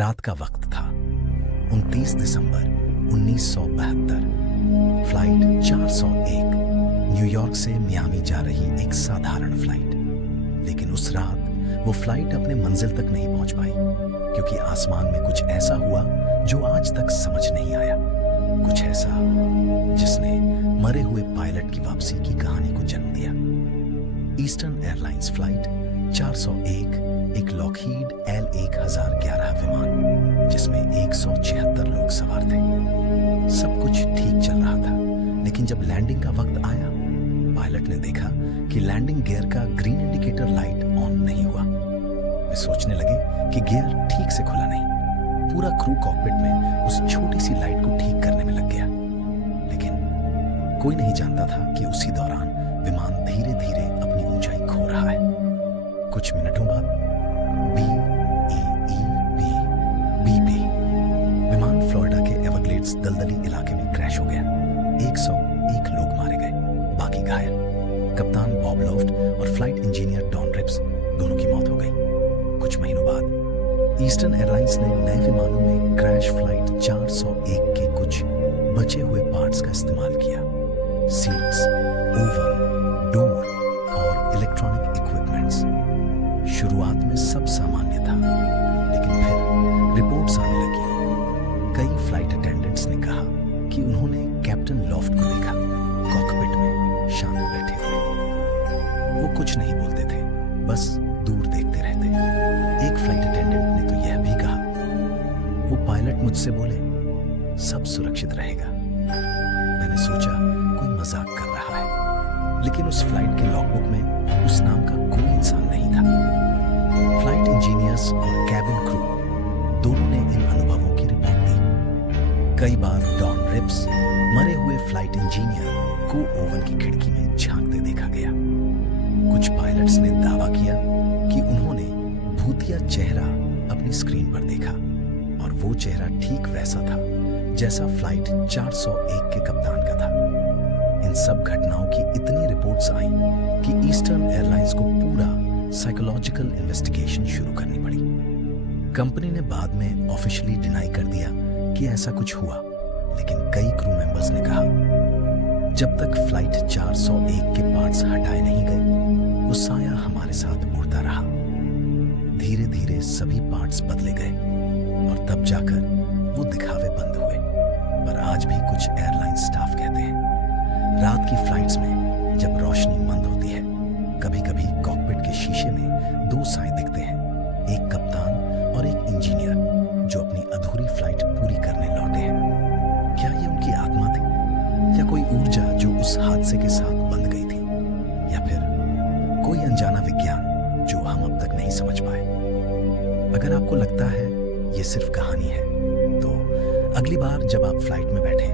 रात का वक्त था 29 दिसंबर 1972। फ्लाइट 401 न्यूयॉर्क से मियामी जा रही एक साधारण फ्लाइट। लेकिन उस रात वो फ्लाइट अपने मंजिल तक नहीं पहुंच पाई, क्योंकि आसमान में कुछ ऐसा हुआ जो आज तक समझ नहीं आया। कुछ ऐसा जिसने मरे हुए पायलट की वापसी की कहानी को जन्म दिया। ईस्टर्न एयरलाइंस फ्लाइट 401 एक लॉकहीड L1011 विमान, जिसमें 176 लोग सवार थे। सब कुछ ठीक चल रहा था, लेकिन जब लैंडिंग का वक्त आया, पायलट ने देखा कि लैंडिंग गियर का ग्रीन इंडिकेटर लाइट ऑन नहीं हुआ। वे सोचने लगे कि गियर ठीक से खुला नहीं। पूरा क्रू कॉकपिट में उस छोटी सी लाइट को ठीक करने में लग गया, लेकिन कोई नहीं जानता था कि उसी दौरान विमान धीरे धीरे अपनी ऊंचाई खो रहा है। कुछ मिनटों बाद बीपी विमान फ्लोरिडा के एवरग्लेड्स दलदली इलाके में क्रैश हो गया। 101 लोग मारे गए, बाकी घायल। कप्तान बॉब लॉफ्ट और फ्लाइट इंजीनियर डॉन रिप्स दोनों की मौत हो गई। कुछ महीनों बाद ईस्टर्न एयरलाइंस ने नए विमानों में क्रैश फ्लाइट 401 के कुछ बचे हुए पार्ट्स का इस्तेमाल किया। सीट्स, ओवन, डोर और इलेक्ट्रॉनिक इक्विपमेंट्स। शुरुआत में सब सामान्य था, लेकिन फिर रिपोर्ट्स आने लगी। कई फ्लाइट अटेंडेंट्स ने कहा कि उन्होंने कैप्टन लॉफ्ट को देखा, कॉकपिट में शांत बैठे हुए। वो कुछ नहीं बोलते थे, बस दूर देखते रहते। एक फ्लाइट अटेंडेंट ने तो यह भी कहा, वो पायलट मुझसे बोले, सब सुरक्षित रहेगा। मैंने सोचा कोई मजाक कर रहा है, लेकिन उस फ्लाइट के लॉगबुक में उस नाम का कोई इंसान नहीं था। फ्लाइट इंजीनियर्स और कैबिन क्रू दोनों ने इन अनुभवों की रिपोर्ट दी। कई बार डॉन रिप्स, मरे हुए फ्लाइट इंजीनियर को ओवन की खिड़की में झांकते देखा गया। कुछ पायलट्स ने दावा किया कि उन्होंने भूतिया चेहरा अपनी स्क्रीन पर देखा, और वो चेहरा ठीक वैसा था जैसा फ्लाइट 401 के कप्तान का था। इन सब घटनाओं की इतनी रिपोर्ट्स आईं कि ईस्टर्न एयरलाइंस को पूरा साइकोलॉजिकल इन्वेस्टिगेशन शुरू करनी पड़ी। कंपनी ने बाद में ऑफिशियली डिनाई कर दिया कि ऐसा कुछ हुआ, लेकिन कई क्रू मेंबर्स ने कहा, जब तक फ्लाइट 401 के पार्ट्स हटाए नहीं गए, वो साया हमारे साथ उड़ता रहा। धीरे धीरे सभी पार्ट्स बदले गए, और तब जाकर वो दिखावे बंद हुए। पर आज भी कुछ एयरलाइन स्टाफ कहते हैं, रात की फ्लाइट्स में जब रोशनी मंद होती है, कभी कभी कॉकपिट के शीशे में दो साए दिखते हैं, एक कप्तान और एक इंजीनियर, जो अपनी अधूरी फ्लाइट पूरी करने लौटे हैं। क्या ये उनकी आत्मा थी, या कोई ऊर्जा जो उस हादसे के साथ बंध गई थी, या फिर कोई अनजाना विज्ञान जो हम अब तक नहीं समझ पाए? अगर आपको लगता है ये सिर्फ कहानी है, तो अगली बार जब आप फ्लाइट में बैठें,